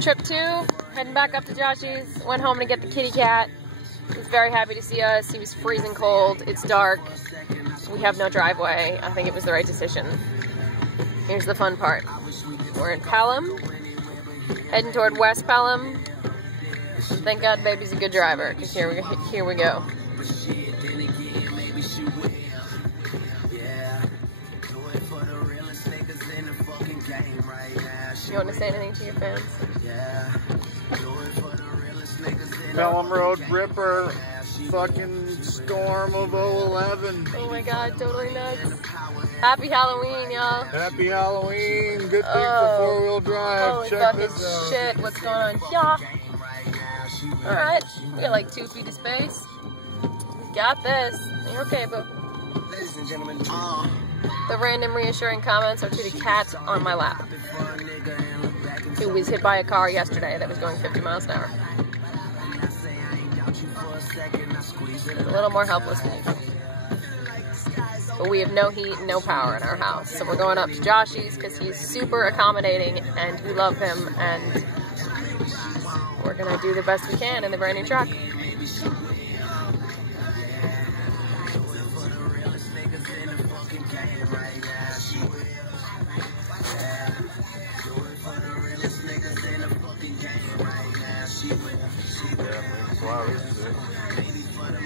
Trip 2, heading back up to Joshy's. Went home to get the kitty cat. He was very happy to see us. He was freezing cold. It's dark. We have no driveway. I think it was the right decision. Here's the fun part. We're in Pelham, heading toward West Pelham. Thank God baby's a good driver, because here we go. You want to say anything to your fans? Pelham Road Ripper, fucking storm of 011. Oh my God, totally nuts. Happy Halloween, y'all. Happy Halloween. Good thing for four-wheel drive. Holy Check fucking this out. shit, what's going on here? Alright, we got like 2 feet of space. We got this. You're okay, boo. Ladies and gentlemen, The random reassuring comments are to the cat on my lap, who was hit by a car yesterday that was going 50 miles an hour. A little more helpless than usual. But we have no heat and no power in our house. So we're going up to Joshy's because he's super accommodating and we love him, and we're gonna do the best we can in the brand new truck.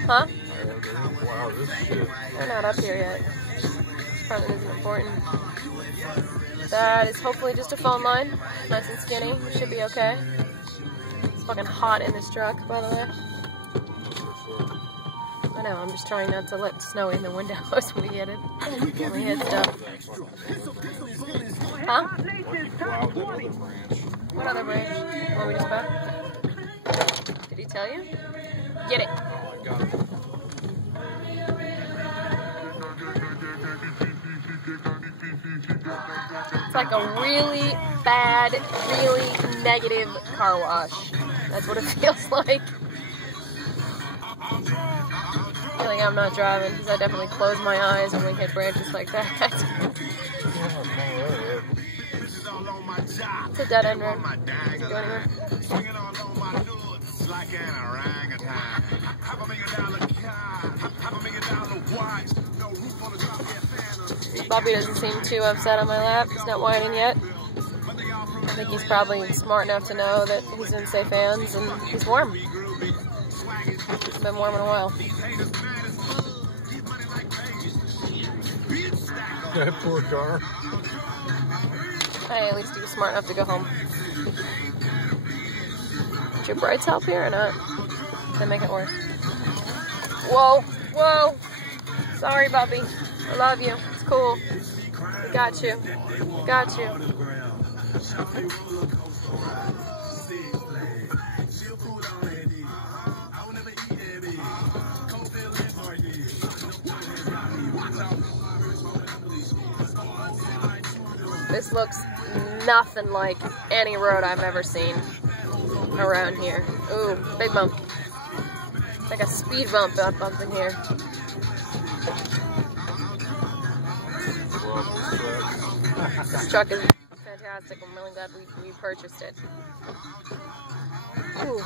Huh? Wow, this shit. They're not up here yet. Probably isn't important. That is hopefully just a phone line. Nice and skinny. We should be okay. It's fucking hot in this truck, by the way. I know, I'm just trying not to let snow in the windows when we get it. When we hit stuff. Huh? What other branch? What we just found? Did he tell you? Get it. It's like a really bad, really negative car wash. That's what it feels like. I feel like I'm not driving because I definitely close my eyes when we hit branches like that. It's a dead end road. Does it go anywhere? Bobby doesn't seem too upset on my lap. He's not whining yet. I think he's probably smart enough to know that he's in safe hands and he's warm. It's been warm in a while. That poor car. Hey, at least he was smart enough to go home. Did your brights help here or not? They make it worse. Whoa, whoa. Sorry, Bobby. I love you. It's cool. We got you. Got you. This looks nothing like any road I've ever seen around here. Ooh, big bump. It's like a speed bump in here. This truck is fantastic. I'm really glad we purchased it. Ooh.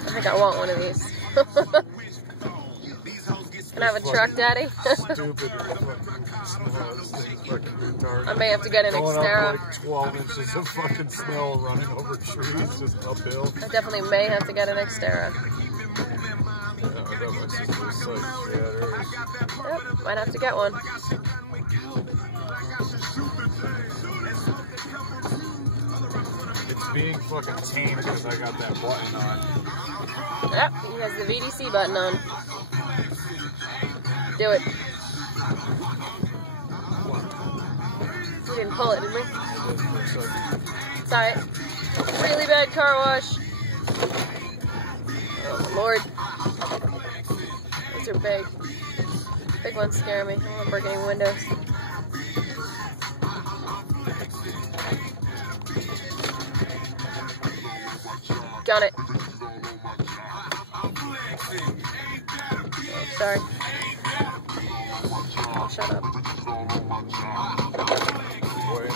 I think I want one of these. Can I have a truck, Daddy? I may have to get an Xterra. Like 12 inches of fucking snow running over trees, just uphill. I definitely may have to get an Xterra. Yep, might have to get one. It's being fucking tame because I got that button on. Yep, he has the VDC button on. Do it. We didn't pull it, did we? It's alright. Really bad car wash. Oh, Lord. These are big. Big ones scare me. I don't want to break any windows. Got it. Oh, sorry. Shut up. Boy,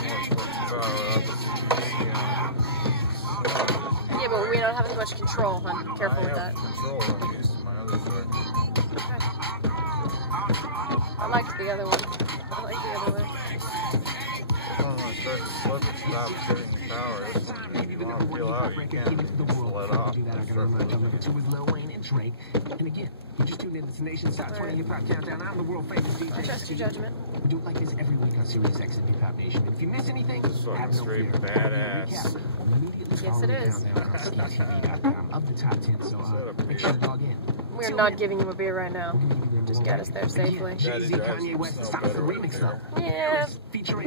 much control, hon. Careful with that. Control. I'm used to my other foot. I liked the other one. I like the other one. When I start to slip and stop getting power, if you want to feel out, you can't let off. And again, you just tuned in to Nation's Top 20 Hip Hop Countdown. I'm the world famous DJ. I trust your judgment. We do it like this every week on Sirius XM Hip Hop Nation. And if you miss anything, This fucking have no straight fear. badass. Yes, it is. Of the top 10, so make sure you log in. We're not giving you a beer right now. Just get us there safely. Jay-Z, Kanye West, stop the remix though. Yeah.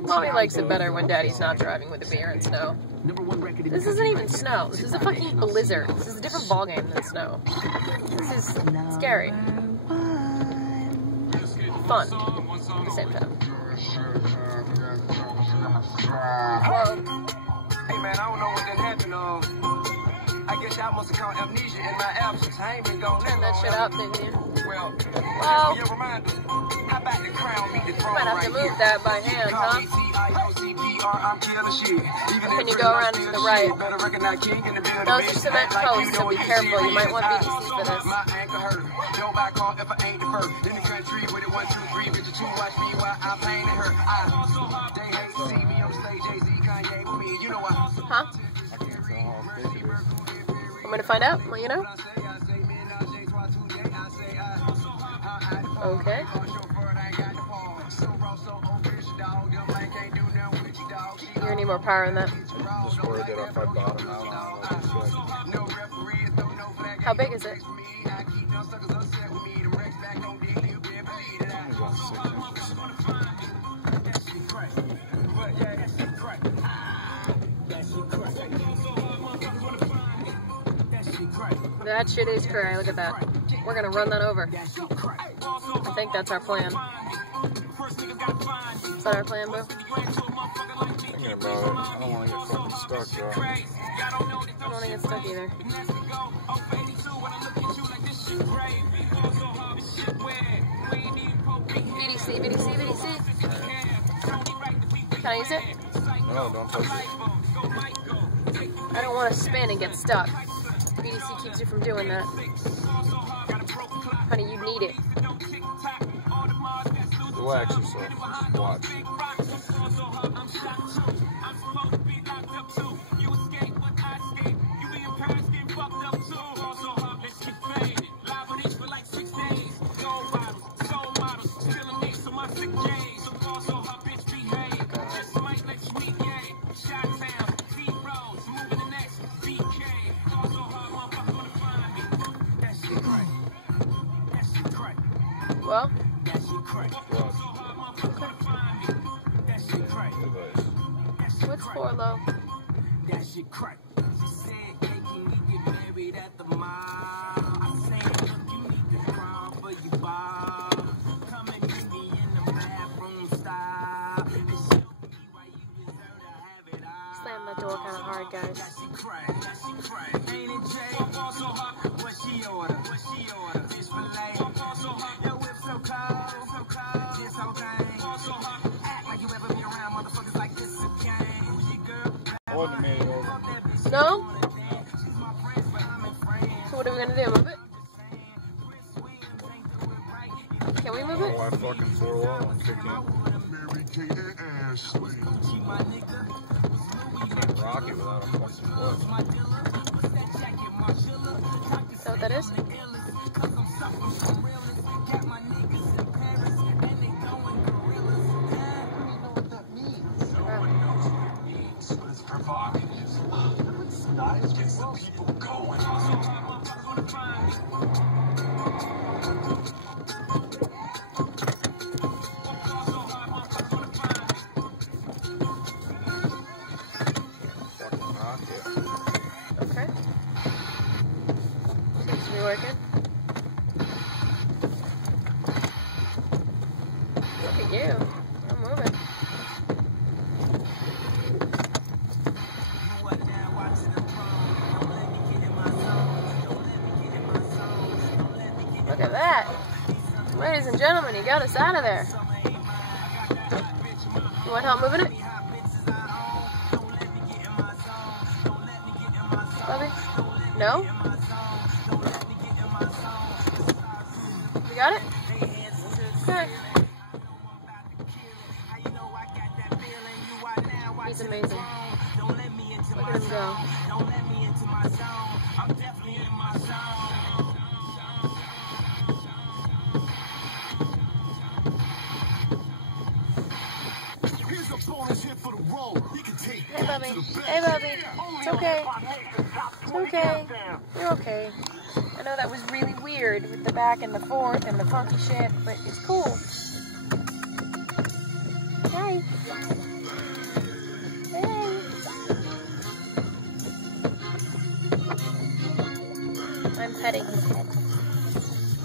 Mommy likes it better when Daddy's not driving with the beer and snow. This isn't even snow. This is a fucking blizzard. This is a different ballgame than snow. This is scary. Fun at the same time. Hey man, I don't know what that happened. I guess y'all must have caught amnesia in my absence. I ain't been gone that Turn that long. shit up, didn't you? Well, Well, be a reminder. How about the crown meet the you throne might have right to move here? that by hand, huh? I'm killing shit. Can you go around to the right? Those are cement posts, so be careful. You might want BDCs for this. My anchor hurt. Nobody call if I ain't the first. In the country with it 1, 2, 3, bitch, 2, watch me while I'm painting her. They hate to see me on stage. Jay-Z, Kanye with me. You know why? Huh? I'm gonna find out. Well, you know. Okay. You're gonna need more power in that. Just worried that if I bottom out, How big is it? That shit is cray. Look at that. We're gonna run that over. I think that's our plan. Is that our plan, Boo? thinking about it. I don't want to get fucking stuck, bro. I don't want to get stuck either. VDC, VDC, VDC. Can I use it? No, don't touch it. I don't want to spin and get stuck. VDC keeps you from doing that. Honey, you need it. Relax yourself. Just watch. Well, what's 4 low? Slam that door kind of hard, guys. I wouldn't have made it over. No? So what are we gonna do? Move it? Can we move it? Oh, I fucking 4 low and kick in. Rocky without a fucking foot. Is that what that is? Okay. Seems to be working. Look at you. I'm moving. Look at that. Ladies and gentlemen, he got us out of there. You want help moving it? Bubby? No? You got it? Okay. He's amazing. Look at him go. Hey, Bubby. Hey, Bubby. It's okay. It's okay. You're okay. I know that was really weird with the back and the forth and the funky shit, but it's cool. Hey. Hey. I'm petting his head.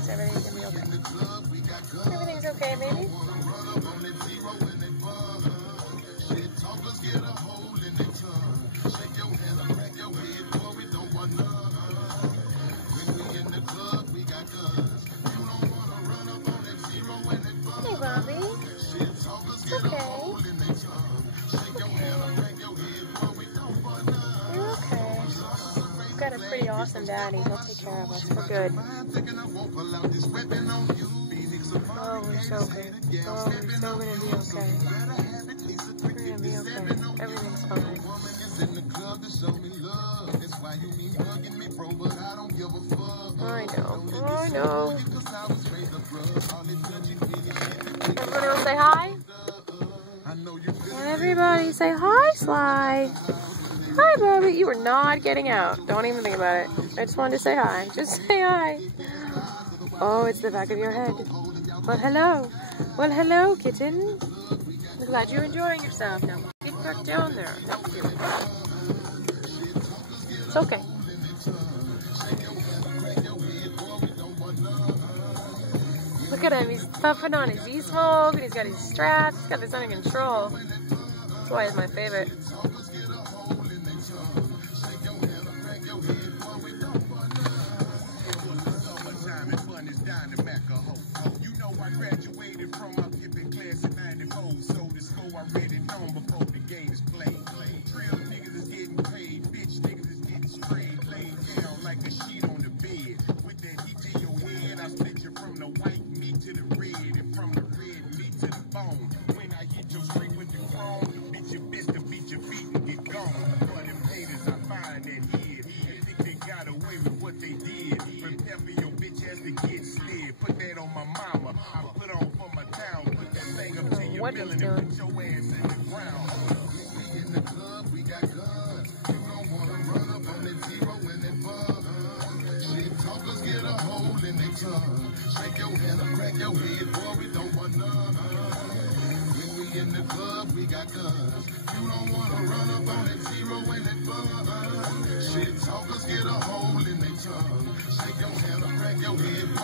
So everything's gonna be okay. Everything's okay, baby. Hey, Bobby. It's okay. You're okay. We've got a pretty awesome daddy. He'll take care of us. We're good. Oh, we're so good. Oh, we're so gonna be okay. We're gonna be okay. Everything's fine. I know. I know. Everybody will say hi? Everybody say hi, Sly. Hi, Bobby. You are not getting out. Don't even think about it. I just wanted to say hi. Just say hi. Oh, it's the back of your head. Well, hello. Well, hello, kitten. I'm glad you're enjoying yourself. Now, get back down there. Thank you. It's okay. Look at him. He's puffing on his e-smoke, and he's got his straps. He's got this under control. That's why he's my favorite. What he's doing. Shake your head up, crack your head, boy, we don't want none. When we in the club, we got guns. You don't wanna run up on that zero and that fun. Shit talkers get a hole in their tongue. Shake your head up, crack your head, boy.